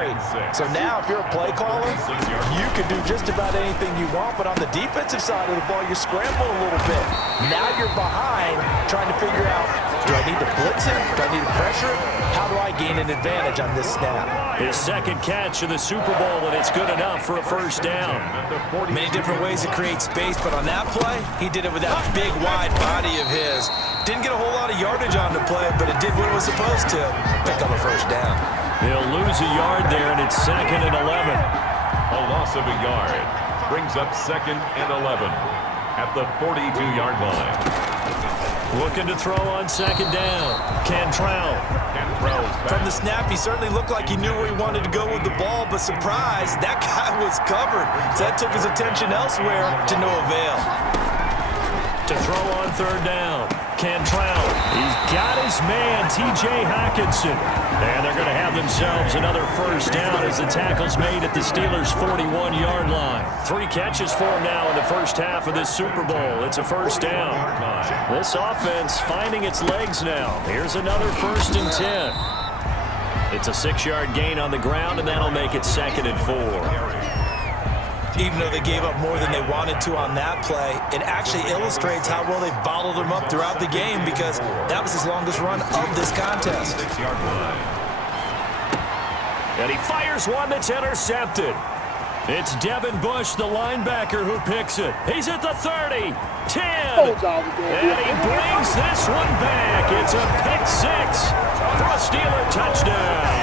So now if you're a play caller, you can do just about anything you want, but on the defensive side of the ball, you scramble a little bit. Now you're behind trying to figure out, do I need to blitz him? Do I need to pressure him? How do I gain an advantage on this snap? His second catch of the Super Bowl, and it's good enough for a first down. Many different ways to create space, but on that play, he did it with that big, wide body of his. Didn't get a whole lot of yardage on the play, but it did what it was supposed to. Pick up a first down. He'll lose a yard there, and it's 2nd and 11. A loss of a yard brings up 2nd and 11 at the 42-yard line. Looking to throw on 2nd down. Cantrell. From the snap, he certainly looked like he knew where he wanted to go with the ball, but surprise, that guy was covered. So that took his attention elsewhere to no avail. To throw on 3rd down. Cantrell. He's got his man, T.J. Hockenson. And they're going to have themselves another first down as the tackle's made at the Steelers' 41-yard line. 3 catches for him now in the first half of this Super Bowl. It's a first down. This offense finding its legs now. Here's another 1st and 10. It's a 6-yard gain on the ground, and that'll make it 2nd and 4. Even though they gave up more than they wanted to on that play, it actually illustrates how well they bottled them up throughout the game because that was his longest run of this contest. And he fires one that's intercepted. It's Devin Bush, the linebacker, who picks it. He's at the 30, 10, and he brings this one back. It's a pick 6 for a Steeler touchdown.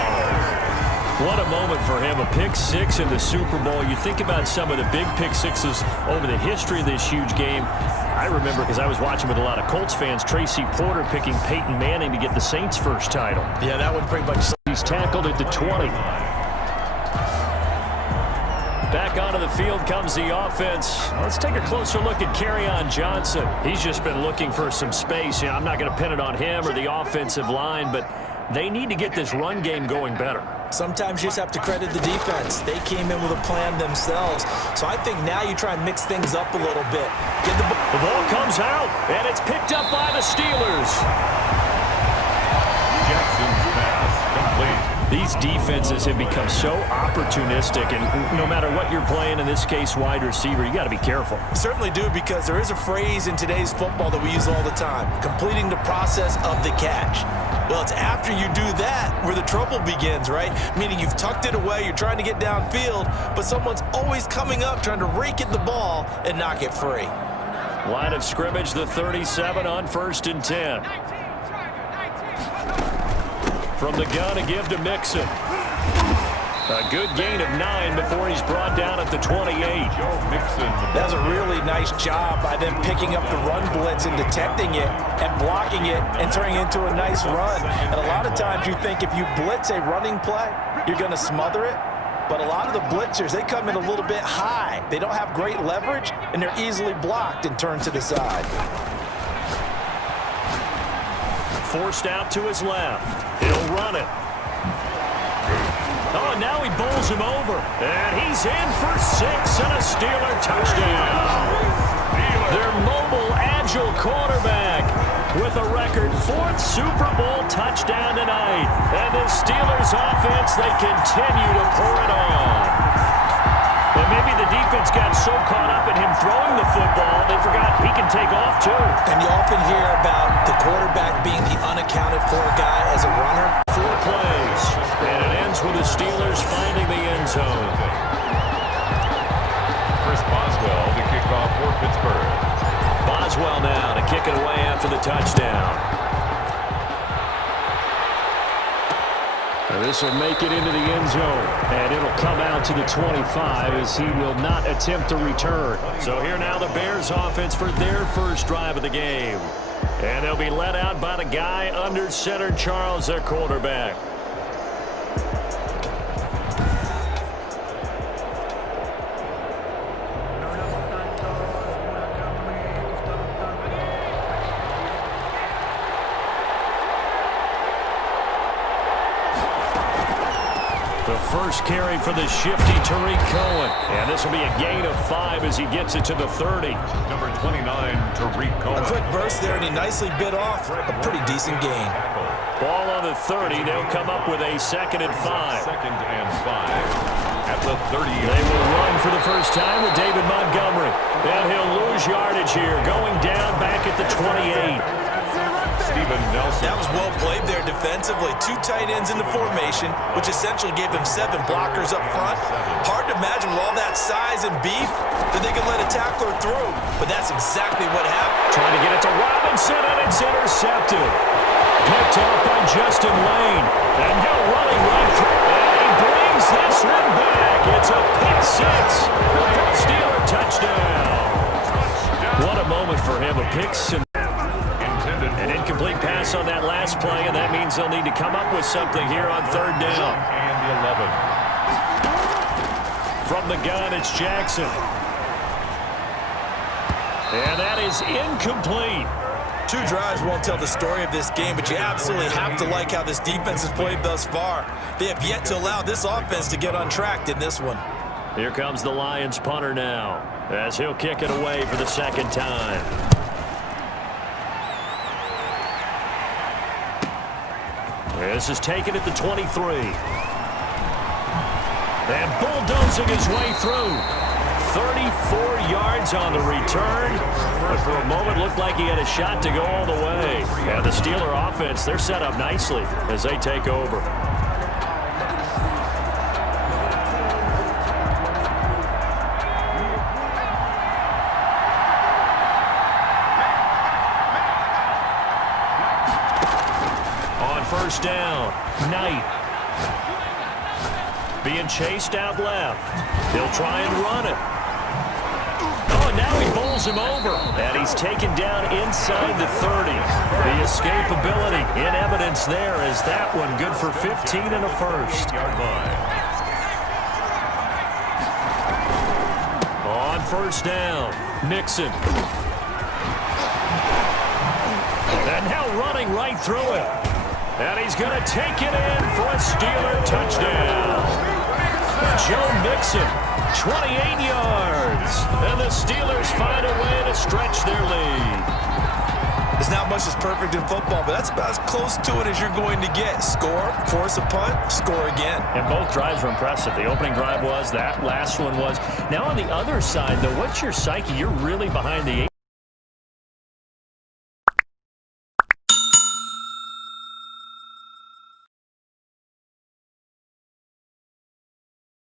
What a moment for him, a pick 6 in the Super Bowl. You think about some of the big pick 6s over the history of this huge game. I remember, because I was watching with a lot of Colts fans, Tracy Porter picking Peyton Manning to get the Saints' first title. Yeah, that one pretty much. He's tackled at the 20. Back onto the field comes the offense. Let's take a closer look at Kerryon Johnson. He's just been looking for some space. I'm not going to pin it on him or the offensive line, but they need to get this run game going better. Sometimes you just have to credit the defense. They came in with a plan themselves. So I think now you try and mix things up a little bit. The ball comes out, and it's picked up by the Steelers. Jackson's pass complete. These defenses have become so opportunistic, and no matter what you're playing, in this case wide receiver, you got to be careful. You certainly do, because there is a phrase in today's football that we use all the time, completing the process of the catch. Well, it's after you do that where the trouble begins, right? Meaning you've tucked it away, you're trying to get downfield, but someone's always coming up trying to rake at the ball and knock it free. Line of scrimmage, the 37 on 1st and 10. From the gun, a give to Mixon. A good gain of 9 before he's brought down at the 28. That's a really nice job by them picking up the run blitz and detecting it and blocking it and turning it into a nice run. And a lot of times you think if you blitz a running play, you're going to smother it. But a lot of the blitzers, they come in a little bit high. They don't have great leverage, and they're easily blocked and turned to the side. Forced out to his left. He'll run it. Oh, and now he bowls him over. And he's in for 6 and a Steeler touchdown. Their mobile, agile quarterback with a record 4th Super Bowl touchdown tonight. And the Steelers offense, they continue to pour it on. And maybe the defense got so caught up in him throwing the football, they forgot he can take off too. And you often hear about the quarterback being the unaccounted for guy as a runner. 4 plays, and it ends with the Steelers finding the end zone. Chris Boswell to kick off for Pittsburgh. Boswell now to kick it away after the touchdown. This will make it into the end zone, and it'll come out to the 25 as he will not attempt to return. So here now the Bears offense for their first drive of the game. And they'll be led out by the guy under center, Charles, their quarterback. The first carry for the shifty Tariq Cohen. And this will be a gain of 5 as he gets it to the 30. Number 29, Tariq Cohen. A quick burst there, and he nicely bit off a pretty decent gain. Ball on the 30. They'll come up with a 2nd and 5. 2nd and 5 at the 30. They will run for the first time with David Montgomery. And he'll lose yardage here, going down back at the 28. Steven Nelson. That was well played there defensively. 2 tight ends in the formation, which essentially gave them 7 blockers up front. Hard to imagine with all that size and beef that they could let a tackler through, but that's exactly what happened. Trying to get it to Robinson, and it's intercepted. Picked off by Justin Lane. And now running right through. And he brings this one back. It's a pick 6. Steeler touchdown. What a moment for him. A pick 6. An incomplete pass on that last play, and that means they'll need to come up with something here on 3rd down. And the 11. From the gun, it's Jackson. And that is incomplete. 2 drives won't tell the story of this game, but you absolutely have to like how this defense has played thus far. They have yet to allow this offense to get untracked in this one. Here comes the Lions punter now, as he'll kick it away for the 2nd time. This is taken at the 23. And bulldozing his way through. 34 yards on the return. But for a moment, looked like he had a shot to go all the way. And the Steeler offense, they're set up nicely as they take over. First down, Knight. Being chased out left. He'll try and run it. Oh, and now he bowls him over. And he's taken down inside the 30. The escapability in evidence there as that one good for 15 and a first. Yard line. On first down, Nixon. And now running right through it. And he's going to take it in for a Steeler touchdown. Joe Mixon, 28 yards. And the Steelers find a way to stretch their lead. There's not much that's perfect in football, but that's about as close to it as you're going to get. Score, force a punt, score again. And both drives were impressive. The opening drive was, that last one was. Now on the other side, though, what's your psyche? You're really behind the 8.